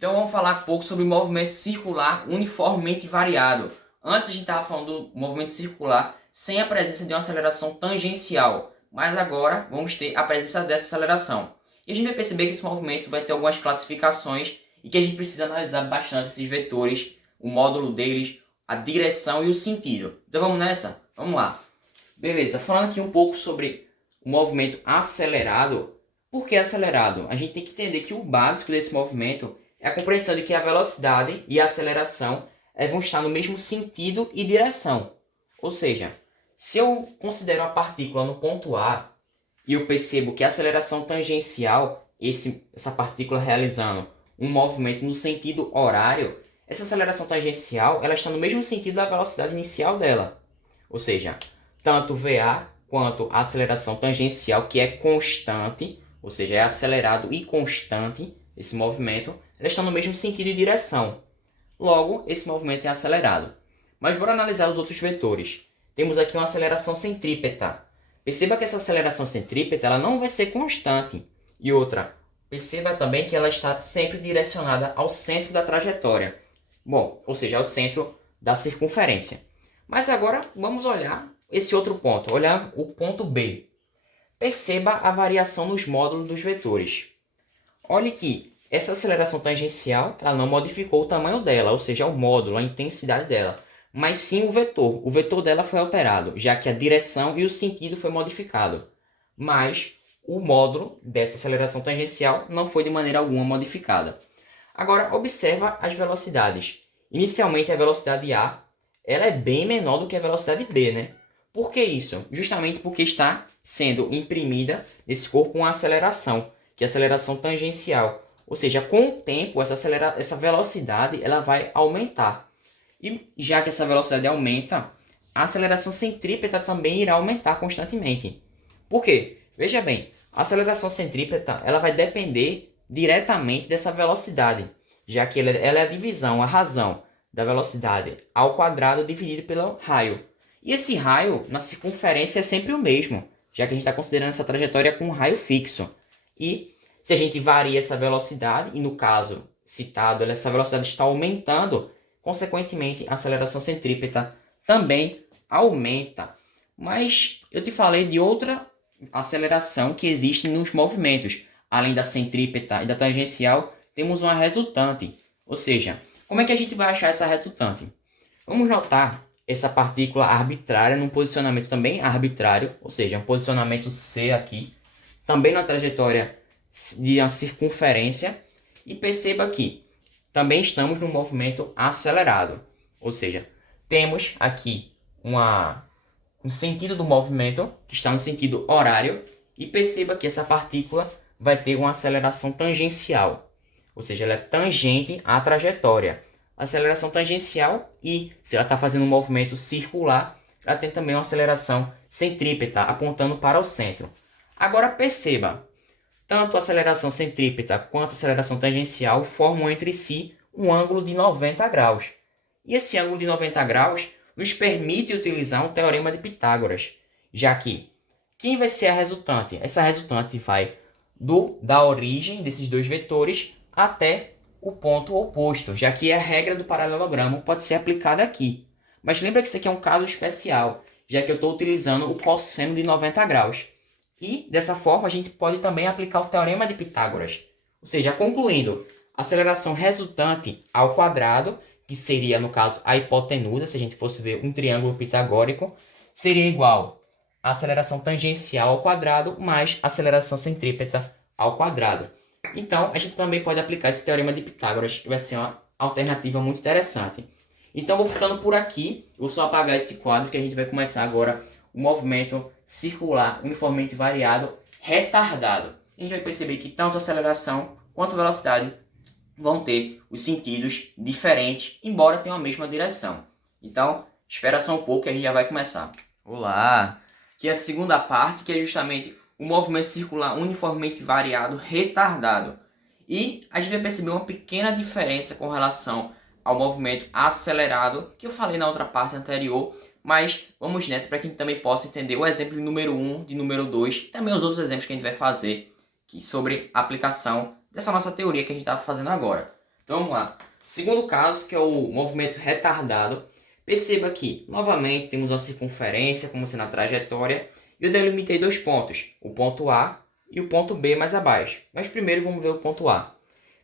Então vamos falar um pouco sobre o movimento circular uniformemente variado. Antes a gente estava falando do movimento circular sem a presença de uma aceleração tangencial, mas agora vamos ter a presença dessa aceleração. E a gente vai perceber que esse movimento vai ter algumas classificações e que a gente precisa analisar bastante esses vetores, o módulo deles, a direção e o sentido. Então vamos nessa? Vamos lá. Beleza, falando aqui um pouco sobre o movimento acelerado. Por que acelerado? A gente tem que entender que o básico desse movimento é a compreensão de que a velocidade e a aceleração vão estar no mesmo sentido e direção. Ou seja, se eu considero a partícula no ponto A e eu percebo que a aceleração tangencial, essa partícula realizando um movimento no sentido horário, essa aceleração tangencial ela está no mesmo sentido da velocidade inicial dela. Ou seja, tanto VA quanto a aceleração tangencial, que é constante, ou seja, é acelerado e constante esse movimento, elas estão no mesmo sentido e direção. Logo, esse movimento é acelerado. Mas bora analisar os outros vetores. Temos aqui uma aceleração centrípeta. Perceba que essa aceleração centrípeta ela não vai ser constante. E outra, perceba também que ela está sempre direcionada ao centro da trajetória. Bom, ou seja, ao centro da circunferência. Mas agora vamos olhar esse outro ponto, olhar o ponto B. Perceba a variação nos módulos dos vetores. Olhe que essa aceleração tangencial ela não modificou o tamanho dela, ou seja, o módulo, a intensidade dela, mas sim o vetor. O vetor dela foi alterado, já que a direção e o sentido foi modificado. Mas o módulo dessa aceleração tangencial não foi de maneira alguma modificada. Agora, observa as velocidades. Inicialmente, a velocidade A ela é bem menor do que a velocidade B, né? Por que isso? Justamente porque está sendo imprimida nesse corpo uma aceleração, que é a aceleração tangencial. Ou seja, com o tempo, essa velocidade ela vai aumentar. E já que essa velocidade aumenta, a aceleração centrípeta também irá aumentar constantemente. Por quê? Veja bem, a aceleração centrípeta ela vai depender diretamente dessa velocidade, já que ela é a divisão, a razão da velocidade ao quadrado dividido pelo raio. E esse raio na circunferência é sempre o mesmo, já que a gente está considerando essa trajetória com um raio fixo. E se a gente varia essa velocidade, e no caso citado, essa velocidade está aumentando, consequentemente a aceleração centrípeta também aumenta. Mas eu te falei de outra aceleração que existe nos movimentos. Além da centrípeta e da tangencial, temos uma resultante. Ou seja, como é que a gente vai achar essa resultante? Vamos notar essa partícula arbitrária num posicionamento também arbitrário, ou seja, um posicionamento C aqui, também na trajetória de uma circunferência, e perceba que também estamos num movimento acelerado, ou seja, temos aqui um sentido do movimento que está no sentido horário, e perceba que essa partícula vai ter uma aceleração tangencial, ou seja, ela é tangente à trajetória. Aceleração tangencial e, se ela está fazendo um movimento circular, ela tem também uma aceleração centrípeta, apontando para o centro. Agora perceba, tanto a aceleração centrípeta quanto a aceleração tangencial formam entre si um ângulo de 90 graus. E esse ângulo de 90 graus nos permite utilizar um teorema de Pitágoras, já que quem vai ser a resultante? Essa resultante vai da origem desses dois vetores até o ponto oposto, já que a regra do paralelogramo pode ser aplicada aqui. Mas lembra que isso aqui é um caso especial, já que eu estou utilizando o cosseno de 90 graus. E, dessa forma, a gente pode também aplicar o teorema de Pitágoras. Ou seja, concluindo, a aceleração resultante ao quadrado, que seria, no caso, a hipotenusa, se a gente fosse ver um triângulo pitagórico, seria igual à aceleração tangencial ao quadrado mais a aceleração centrípeta ao quadrado. Então, a gente também pode aplicar esse teorema de Pitágoras, que vai ser uma alternativa muito interessante. Então, vou ficando por aqui. Vou só apagar esse quadro, que a gente vai começar agora o movimento circular uniformemente variado retardado. A gente vai perceber que tanto a aceleração quanto a velocidade vão ter os sentidos diferentes, embora tenham a mesma direção. Então, espera só um pouco que a gente já vai começar. Olá! Aqui é a segunda parte, que é justamente o movimento circular uniformemente variado retardado. E a gente vai perceber uma pequena diferença com relação ao movimento acelerado, que eu falei na outra parte anterior, mas vamos nessa para que a gente também possa entender o exemplo de número 1, de número 2, e também os outros exemplos que a gente vai fazer aqui sobre a aplicação dessa nossa teoria que a gente está fazendo agora. Então vamos lá. Segundo caso, que é o movimento retardado. Perceba que, novamente, temos a circunferência como sendo a trajetória. E eu delimitei dois pontos, o ponto A e o ponto B mais abaixo. Mas primeiro vamos ver o ponto A.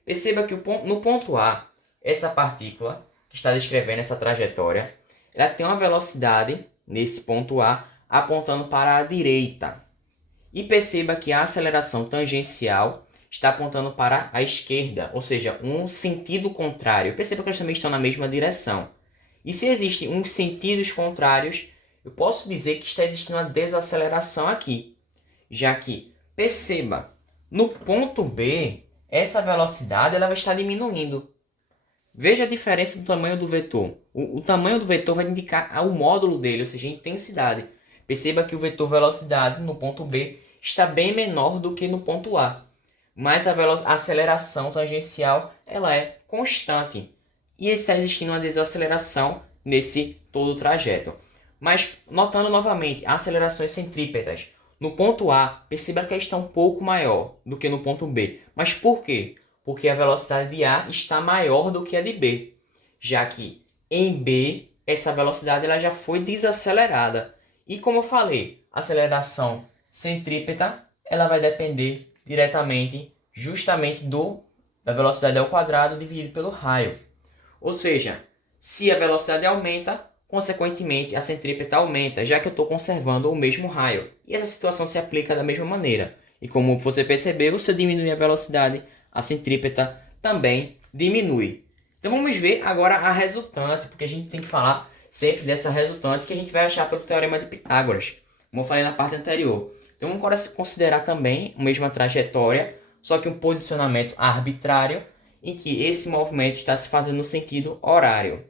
Perceba que no ponto A, essa partícula que está descrevendo essa trajetória, ela tem uma velocidade, nesse ponto A, apontando para a direita. E perceba que a aceleração tangencial está apontando para a esquerda, ou seja, um sentido contrário. Perceba que elas também estão na mesma direção. E se existem uns sentidos contrários, eu posso dizer que está existindo uma desaceleração aqui. Já que, perceba, no ponto B, essa velocidade ela vai estar diminuindo. Veja a diferença do tamanho do vetor. O tamanho do vetor vai indicar o módulo dele, ou seja, a intensidade. Perceba que o vetor velocidade no ponto B está bem menor do que no ponto A. Mas a aceleração tangencial ela é constante. E está existindo uma desaceleração nesse todo o trajeto. Mas, notando novamente, acelerações centrípetas. No ponto A, perceba que ela está um pouco maior do que no ponto B. Mas por quê? Porque a velocidade de A está maior do que a de B. Já que em B, essa velocidade ela já foi desacelerada. E como eu falei, a aceleração centrípeta ela vai depender diretamente, justamente da velocidade ao quadrado dividido pelo raio. Ou seja, se a velocidade aumenta, consequentemente a centrípeta aumenta, já que eu estou conservando o mesmo raio. E essa situação se aplica da mesma maneira. E como você percebeu, se eu diminuir a velocidade, a centrípeta também diminui. Então vamos ver agora a resultante, porque a gente tem que falar sempre dessa resultante que a gente vai achar pelo Teorema de Pitágoras, como eu falei na parte anterior. Então vamos considerar também a mesma trajetória, só que um posicionamento arbitrário, em que esse movimento está se fazendo no sentido horário.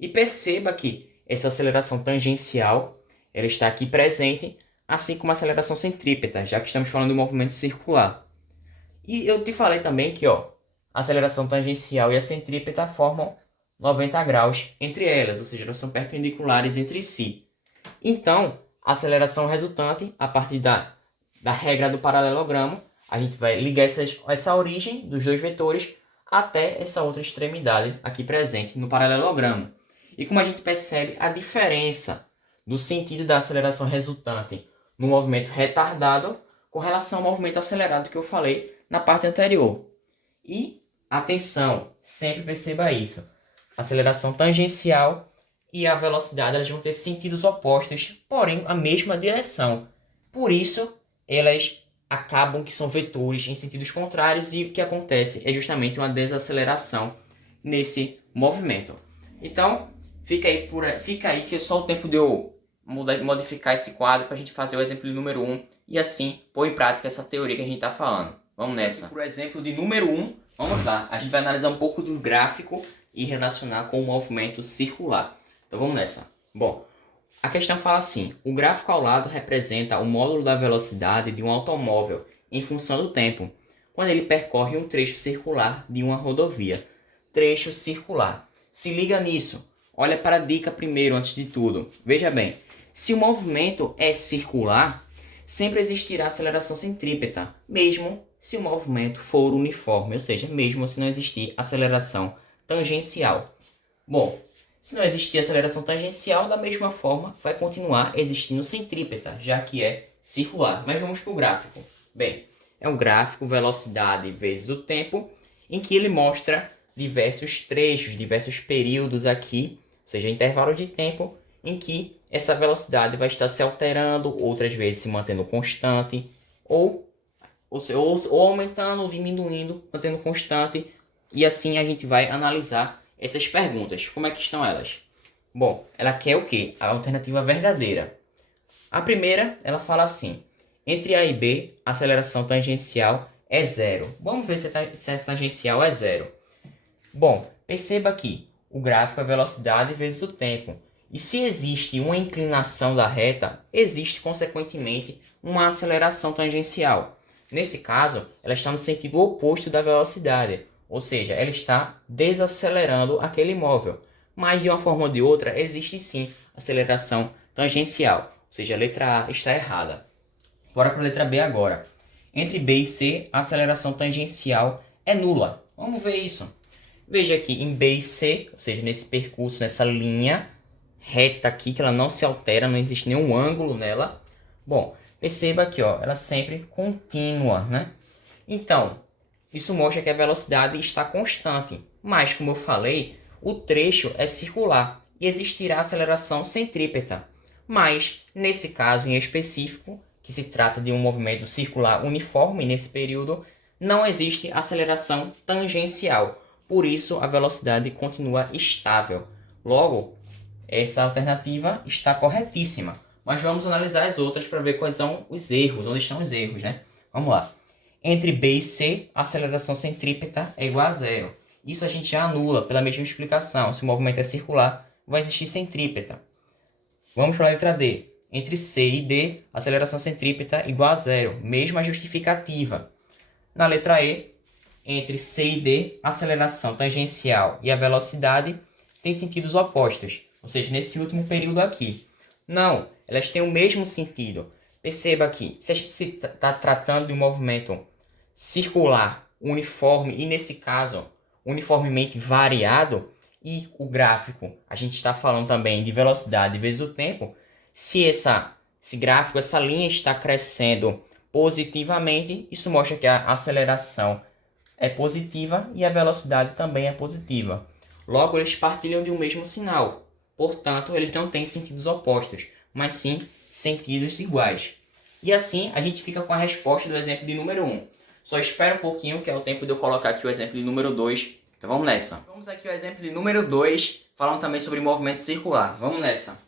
E perceba que essa aceleração tangencial ela está aqui presente, assim como a aceleração centrípeta, já que estamos falando de um movimento circular. E eu te falei também que a aceleração tangencial e a centrípeta formam 90 graus entre elas, ou seja, elas são perpendiculares entre si. Então, a aceleração resultante, a partir da regra do paralelogramo, a gente vai ligar essa origem dos dois vetores até essa outra extremidade aqui presente no paralelogramo. E como a gente percebe a diferença do sentido da aceleração resultante no movimento retardado com relação ao movimento acelerado que eu falei na parte anterior. E, atenção, sempre perceba isso. A aceleração tangencial e a velocidade elas vão ter sentidos opostos, porém a mesma direção. Por isso, elas acabam que são vetores em sentidos contrários e o que acontece é justamente uma desaceleração nesse movimento. Então, fica aí que é só o tempo de eu modificar esse quadro para a gente fazer o exemplo de número 1 e assim pôr em prática essa teoria que a gente está falando. Vamos nessa. Por exemplo, de número 1, vamos lá. A gente vai analisar um pouco do gráfico e relacionar com o movimento circular. Então vamos nessa. Bom, a questão fala assim: o gráfico ao lado representa o módulo da velocidade de um automóvel em função do tempo, quando ele percorre um trecho circular de uma rodovia. Trecho circular. Se liga nisso. Olha para a dica primeiro, antes de tudo. Veja bem, se o movimento é circular, sempre existirá aceleração centrípeta, mesmo se o movimento for uniforme, ou seja, mesmo se não existir aceleração tangencial. Bom, se não existir aceleração tangencial, da mesma forma vai continuar existindo centrípeta, já que é circular. Mas vamos para o gráfico. Bem, é um gráfico velocidade vezes o tempo, em que ele mostra diversos trechos, diversos períodos aqui, ou seja, intervalos de tempo em que essa velocidade vai estar se alterando, outras vezes se mantendo constante, ou aumentando, ou diminuindo, mantendo constante, e assim a gente vai analisar essas perguntas. Como é que estão elas? Bom, ela quer o quê? A alternativa verdadeira. A primeira, ela fala assim: entre A e B, a aceleração tangencial é zero. Vamos ver se a tangencial é zero. Bom, perceba aqui, o gráfico é velocidade vezes o tempo. E se existe uma inclinação da reta, existe consequentemente uma aceleração tangencial. Nesse caso, ela está no sentido oposto da velocidade, ou seja, ela está desacelerando aquele móvel. Mas de uma forma ou de outra, existe sim aceleração tangencial, ou seja, a letra A está errada. Bora para a letra B agora. Entre B e C, a aceleração tangencial é nula. Vamos ver isso. Veja aqui em B e C, ou seja, nesse percurso, nessa linha reta aqui, que ela não se altera, não existe nenhum ângulo nela. Bom, perceba aqui, ó, ela sempre contínua, né? Então, isso mostra que a velocidade está constante. Mas, como eu falei, o trecho é circular e existirá aceleração centrípeta. Mas, nesse caso em específico, que se trata de um movimento circular uniforme nesse período, não existe aceleração tangencial. Por isso, a velocidade continua estável. Logo, essa alternativa está corretíssima. Mas vamos analisar as outras para ver quais são os erros, onde estão os erros, né? Vamos lá. Entre B e C, a aceleração centrípeta é igual a zero. Isso a gente já anula pela mesma explicação. Se o movimento é circular, vai existir centrípeta. Vamos para a letra D. Entre C e D, a aceleração centrípeta é igual a zero. Mesma justificativa. Na letra E, entre C e D, a aceleração tangencial e a velocidade têm sentidos opostos. Ou seja, nesse último período aqui. Não, elas têm o mesmo sentido. Perceba aqui, se a gente está tratando de um movimento circular, uniforme, e nesse caso, uniformemente variado, e o gráfico, a gente está falando também de velocidade vezes o tempo, se esse gráfico, essa linha está crescendo positivamente, isso mostra que a aceleração é positiva e a velocidade também é positiva. Logo, eles partilham de um mesmo sinal. Portanto, eles não têm sentidos opostos, mas sim sentidos iguais. E assim, a gente fica com a resposta do exemplo de número 1. Só espera um pouquinho, que é o tempo de eu colocar aqui o exemplo de número 2. Então vamos nessa. Vamos aqui ao exemplo de número 2, falando também sobre movimento circular. Vamos nessa.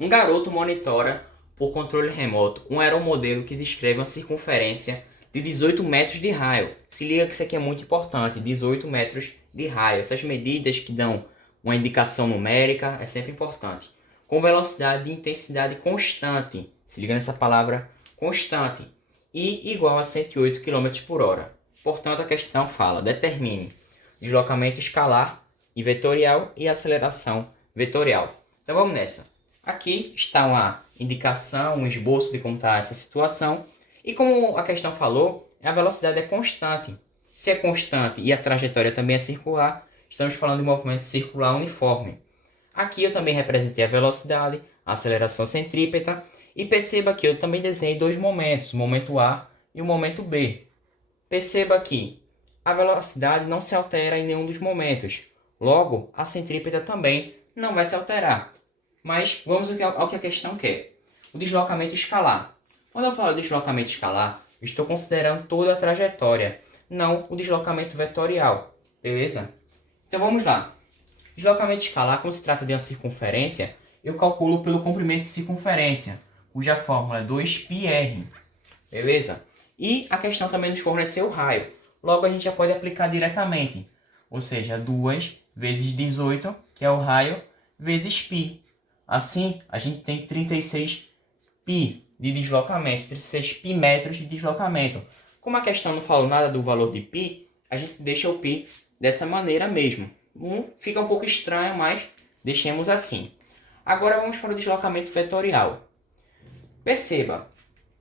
Um garoto monitora, por controle remoto, um aeromodelo que descreve uma circunferência de 18 metros de raio. Se liga que isso aqui é muito importante, 18 metros de raio. Essas medidas que dão uma indicação numérica é sempre importante. Com velocidade e intensidade constante. Se liga nessa palavra constante. E igual a 108 km por hora. Portanto, a questão fala, determine deslocamento escalar e vetorial e aceleração vetorial. Então vamos nessa. Aqui está uma indicação, um esboço de como está essa situação. E como a questão falou, a velocidade é constante. Se é constante e a trajetória também é circular, estamos falando de movimento circular uniforme. Aqui eu também representei a velocidade, a aceleração centrípeta, e perceba que eu também desenhei dois momentos, o momento A e o momento B. Perceba que a velocidade não se altera em nenhum dos momentos. Logo, a centrípeta também não vai se alterar. Mas vamos ao que a questão quer. O deslocamento escalar. Quando eu falo deslocamento escalar, eu estou considerando toda a trajetória, não o deslocamento vetorial. Beleza? Então vamos lá. Deslocamento escalar, quando se trata de uma circunferência, eu calculo pelo comprimento de circunferência, cuja fórmula é 2πr. Beleza? E a questão também nos forneceu o raio. Logo a gente já pode aplicar diretamente. Ou seja, 2 vezes 18, que é o raio, vezes π. Assim, a gente tem 36π de deslocamento, 36π metros de deslocamento. Como a questão não falou nada do valor de π, a gente deixa o π dessa maneira mesmo. Fica um pouco estranho, mas deixemos assim. Agora vamos para o deslocamento vetorial. Perceba,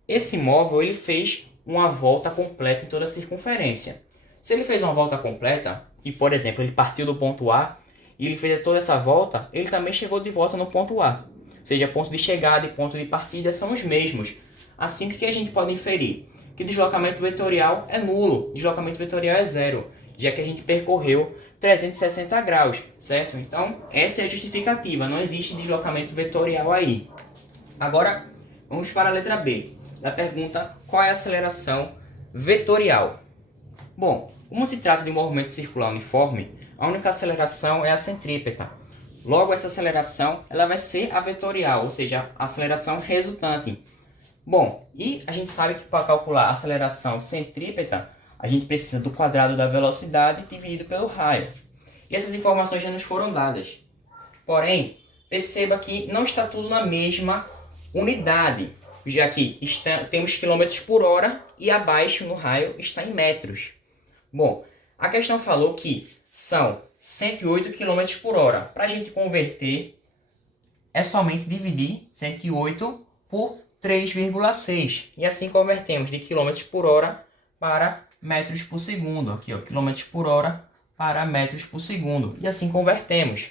esse móvel ele fez uma volta completa em toda a circunferência. Se ele fez uma volta completa, e por exemplo, ele partiu do ponto A, e ele fez toda essa volta, ele também chegou de volta no ponto A. Ou seja, ponto de chegada e ponto de partida são os mesmos. Assim, o que a gente pode inferir? Que o deslocamento vetorial é nulo, o deslocamento vetorial é zero, já que a gente percorreu 360 graus, certo? Então, essa é a justificativa, não existe deslocamento vetorial aí. Agora, vamos para a letra B, da pergunta qual é a aceleração vetorial. Bom, como se trata de um movimento circular uniforme, a única aceleração é a centrípeta. Logo, essa aceleração ela vai ser a vetorial, ou seja, a aceleração resultante. Bom, e a gente sabe que para calcular a aceleração centrípeta, a gente precisa do quadrado da velocidade dividido pelo raio. E essas informações já nos foram dadas. Porém, perceba que não está tudo na mesma unidade, já que temos quilômetros por hora e abaixo no raio está em metros. Bom, a questão falou que são 108 km por hora. Para a gente converter, é somente dividir 108 por 3,6. E assim convertemos de km por hora para metros por segundo. Aqui, ó, km por hora para metros por segundo. E assim convertemos.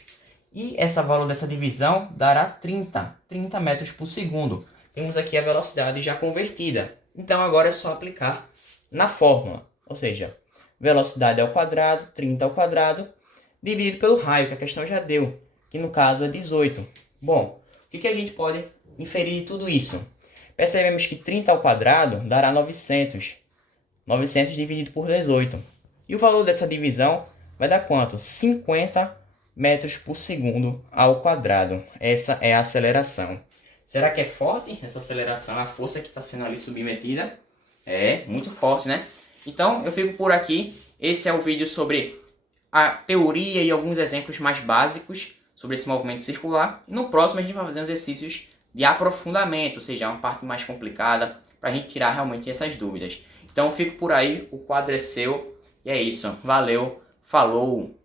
E esse valor dessa divisão dará 30 metros por segundo. Temos aqui a velocidade já convertida. Então agora é só aplicar na fórmula. Ou seja, velocidade ao quadrado, 30 ao quadrado, dividido pelo raio, que a questão já deu, que no caso é 18. Bom, o que a gente pode inferir de tudo isso? Percebemos que 30 ao quadrado dará 900. 900 dividido por 18. E o valor dessa divisão vai dar quanto? 50 metros por segundo ao quadrado. Essa é a aceleração. Será que é forte essa aceleração? A força que está sendo ali submetida é muito forte, né? Então, eu fico por aqui. Esse é o vídeo sobre a teoria e alguns exemplos mais básicos sobre esse movimento circular. E no próximo a gente vai fazer uns exercícios de aprofundamento, ou seja, uma parte mais complicada, para a gente tirar realmente essas dúvidas. Então, eu fico por aí. O quadro é seu. E é isso. Valeu. Falou.